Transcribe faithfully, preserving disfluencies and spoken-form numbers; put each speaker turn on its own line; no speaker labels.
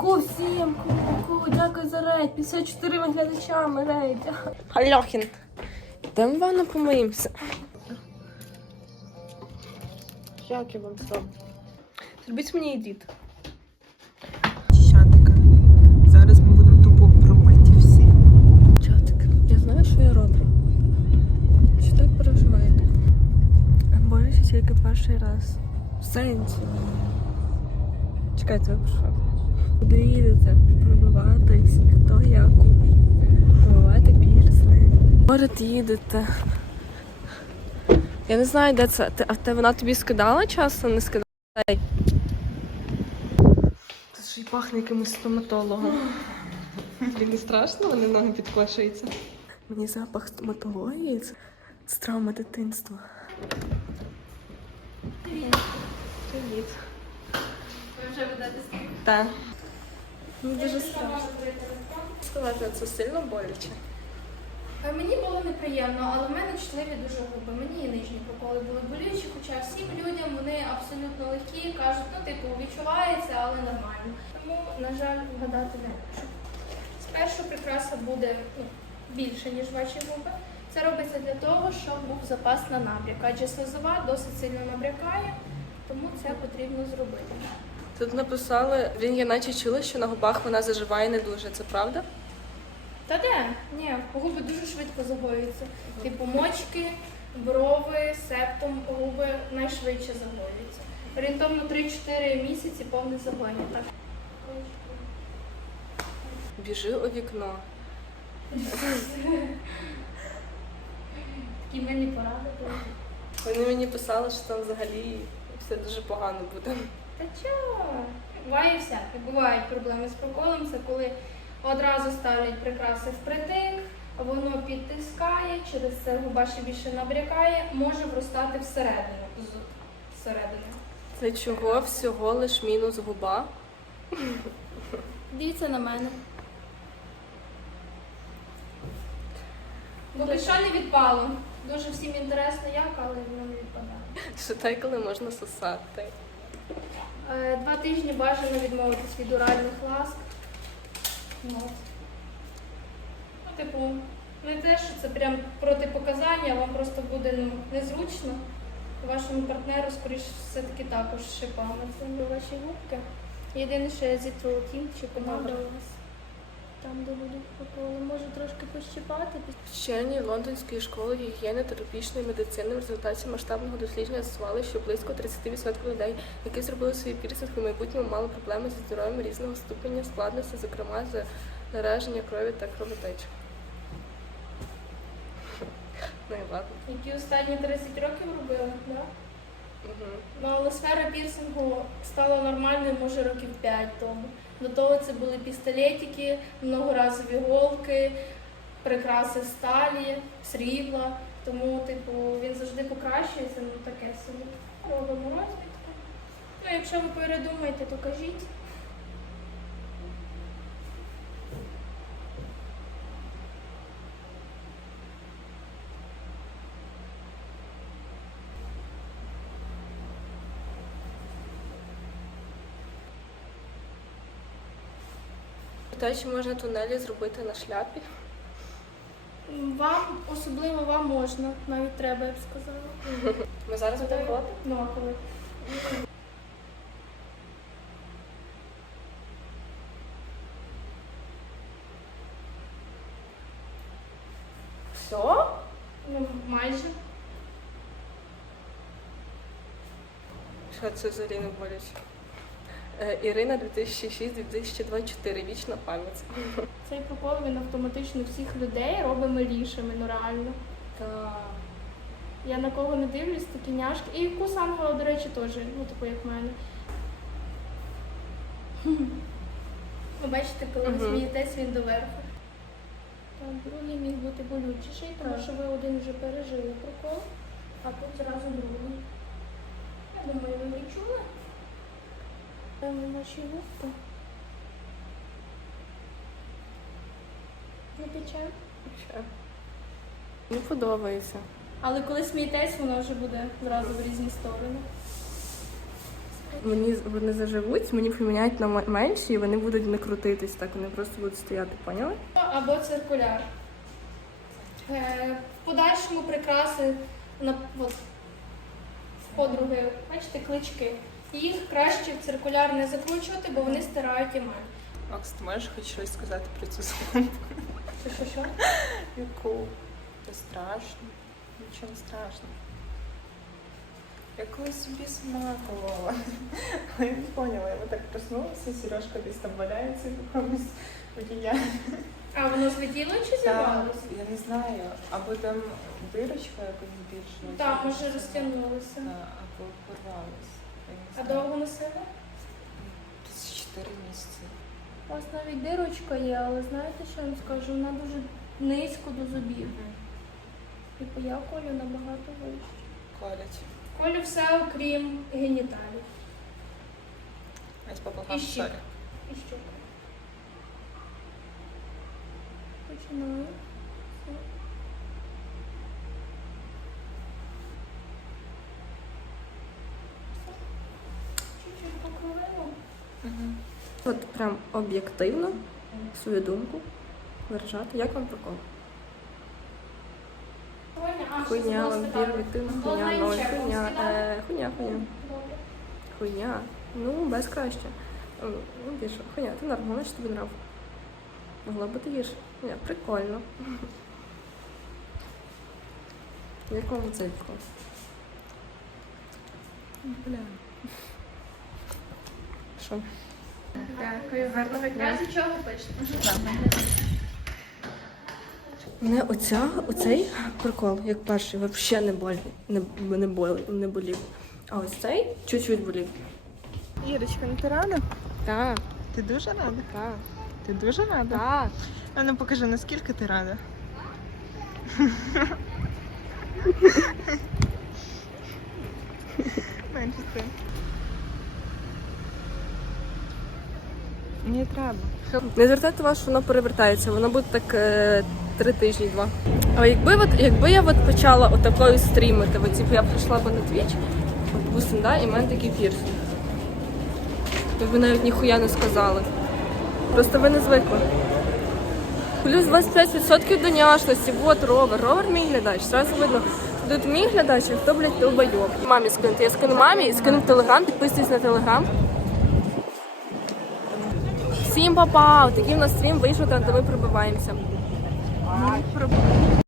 Ку-ку всім, ку-ку, дякую за рейд. п'ятдесят чотири глядачами рейд.
Альохін. Йдемо ванну помиємося. Як я вам зроблю? Зробіть мені ідіт.
Чатика. Зараз ми будемо тупо промиті всі.
Чатик, я знаю, що я роблю. Чи так переживаєте? Борюся тільки перший раз. В сенсі. Чекайте, ви що? Куди їдете? Пробиватись, хто яку. Пробивати пірси. Поряд їдете. Я не знаю, де це. Ти, а те вона тобі скидала часом? Не скидала? Ей. Тут ще й пахне якимось стоматологом. Тобі не страшно? Вони ноги підкошуються. Мені запах стоматології. Це, це травма дитинства.
Привіт.
Привіт.
Ви вже ведете з ним?
Так. Мені дуже страшно. Сказати, це сильно боляче.
Мені було неприємно, але в мене чутливі дуже губи. Мені і нижні проколи були болючі, хоча всім людям вони абсолютно легкі, кажуть, ну типу відчувається, але нормально. Тому, на жаль, вгадати не можу. Спершу прикраса буде ну, більше, ніж ваші губи. Це робиться для того, щоб був запас на набряк, адже слизова досить сильно набрякає, тому це потрібно зробити.
Тут написали, він я наче чула, що на губах вона заживає не дуже. Це правда?
Та де? Ні, губи дуже швидко загоюються. Типу мочки, брови, септом, губи найшвидше загоюються. Орієнтовно три-чотири місяці повне загоєння. Так.
Біжи у вікно.
Такі мені поради були.
Вони мені писали, що там взагалі все дуже погано буде.
Та чого? Буває всяке. Бувають проблеми з проколом. Це коли одразу ставлять прикраси впритик, воно підтискає, через це губа ще більше набрякає, може вростати всередину. Зсередини.
Це чого всього лиш мінус губа?
Дивіться на мене. Поки що не відпало. Дуже всім інтересно як, але воно не відпадає.
Що та й коли можна сосати.
Е, Два тижні бажано відмовитись від уральних ласк. От. Ну, типу, не те, що це прям протипоказання, вам просто буде ну, незручно. Вашому партнеру, скоріш, все-таки також з шипами. Це до ваші губки. Єдине, що я зітру тінчик, помада у вас. Там, де будуть проколи, можу трошки пощипати.
Вчені Лондонської школи гігієни та тропічної медицини в результаті масштабного дослідження з'ясували, що близько тридцять відсотків людей, які зробили свої пірсинг, у майбутньому мали проблеми зі здоров'ям різного ступеня складності, зокрема зараження крові та кровотечі. Ну і ладно.
Які останні тридцять років робили, так? Да?
Угу.
Ну, але сфера пірсингу стала нормальною, може, років п'ять тому. До того це були пістолетики, многоразові голки, прикраси сталі, срібла. Тому, типу, він завжди покращується, ну таке собі. Робимо розвідку. Ну, якщо ви передумаєте, то кажіть.
Те, чи можна тунелі зробити на шляпі?
Вам, особливо вам можна, навіть треба, я б сказала.
Ми зараз будемо робити?
Ну, а коли?
Все?
Ну, майже.
Що це взагалі не боляче? Е, Ірина дві тисячі шостий - дві тисячі двадцять чотири. Вічна пам'ять.
Цей прокол, він автоматично всіх людей робить милішими, ну реально.
Так.
Я на кого не дивлюсь, такі няшки. І вкус ангела, до речі, теж, ну, типу, як в мене. Ви бачите, коли ви
Мгм.
смієтесь, він доверху. Так, другий міг бути болючіший, тому
Так.
що ви один вже пережили прокол, а тут зразу другий. Я думаю, ви відчули? Там наші губки. Не пече?
Ще. Мені подобається.
Але коли смієтесь, воно вже буде зразу в різні сторони.
Мені вони заживуть, мені поміняють на м- менші, і вони будуть не крутитись, так вони просто будуть стояти, поняли?
Або циркуляр. Е, В подальшому прикраси на от, в подруги, бачите, клички. Їх краще в циркуляр не закручувати, бо вони стирають емаль.
Макс, ти можеш хоч щось сказати про цю сумку?
Що, що, що?
Яку? Це страшно. Нічого не страшно. Я колись собі сама колола. Але я не поняла, я так проснулася, Сережка десь там валяється в якомусь одіянні.
А воно злетіло чи зірвалося?
Я не знаю, або там дирочка якось більше.
Так, може розтягнулося.
Або порвалась. Я не
А
знаю.
довго носили?
Десь чотири місяці.
У вас навіть дирочка є, але знаєте, що я вам скажу? Вона дуже низько до зубів. Типу я колю набагато вище.
Колять.
Колю все, окрім геніталій.
Ось попахав
І щік.
сорі.
І щока. Починаю. Все. Все. Чуть-чуть покровила.
От прям об'єктивно свою думку виражати. Як вам прикол? Хуйня, вампір, об'єктивна хуйня, ноль, хуйня, е, хуйня, хуйня.
Добре.
Хуйня. Ну, без краще. Ем, Ну, більше. Хуйня, ти норм, головне, що тобі нрав. Могло бути гірше. Хуйня, прикольно. Як вам цей прикол?
Бля.
Що? Дякую, гарного дня.
Разі чого пишете?
Мене оця, оцей прикол, як перший, взагалі не болів, не, не, болів, не болів. А ось цей чуть-чуть болів.
Ірочка, ну ти рада?
Так,
Ти дуже рада?
так,
Ти дуже рада?
так.
А ну покажи, наскільки ти рада? Менше ти. Мені треба.
Не звертайте увагу, що воно перевертається, воно буде так е, три тижні, два. А якби, от, якби я от почала отакою стрімити, от, типу, я прийшла б на Twitch, от, допустим, да, і в мене такий пірсинг. То ви навіть ніхуя не сказали. Просто ви не звикли. Плюс двадцять п'ять відсотків до няшності, от ровер, ровер мій глядач, зразу видно. Тут мій глядач, а хто, блядь, долбойоб. Мамі скинути, я скину мамі і скину в Телеграм, підписуйтесь на Телеграм. Всім па-па! Такий в нас стрім вийшов, де ми пробиваємося.